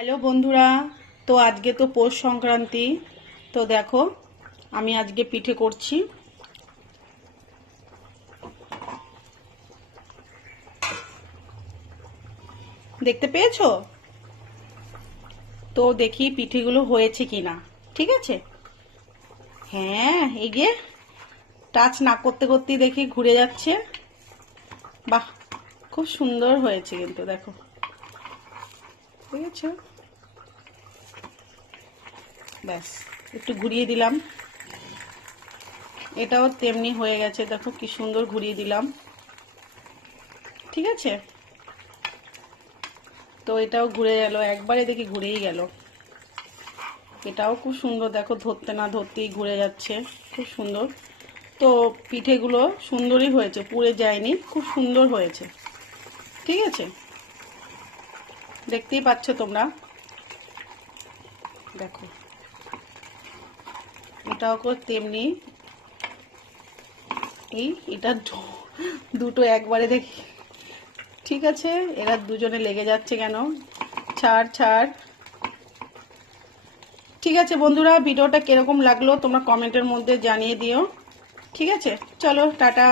Hello বন্ধুরা, তো আজকে তো পৌষ সংক্রান্তি। তো দেখো, আমি আজকে পিঠে করছি। দেখতে পেয়েছো? তো দেখি পিঠেগুলো হয়েছে কিনা। ঠিক আছে। হ্যাঁ, এই যে টাচ না করতে করতেই দেখি ঘুরে যাচ্ছে। বাহ, খুব সুন্দর হয়েছে কিন্তু দেখো, বুঝেছো? ব্যাস, একটু ঘুরিয়ে দিলাম। এটাও তেমনি হয়ে গেছে, দেখো কি সুন্দর ঘুরিয়ে দিলাম। ঠিক আছে। তো এটাও ঘুরে গেল, একবারে দেখি ঘুরেই গেল। এটাও খুব সুন্দর, দেখো ধরতে না ধরতেই ঘুরে যাচ্ছে, খুব সুন্দর। তো পিঠেগুলো সুন্দরই হয়েছে, পুড়ে যায়নি, খুব সুন্দর হয়েছে। ঠিক আছে, দেখতেই পাচ্ছ তোমরা। দেখো, এটাও তেমনি। এটা দুটো একবারে দেখি। ঠিক আছে, এরা দুজনে লেগে যাচ্ছে কেন? ছাড় ছাড়। ঠিক আছে বন্ধুরা, ভিডিওটা কিরকম লাগলো তোমরা কমেন্টের মধ্যে জানিয়ে দিও। ঠিক আছে, চলো টাটা।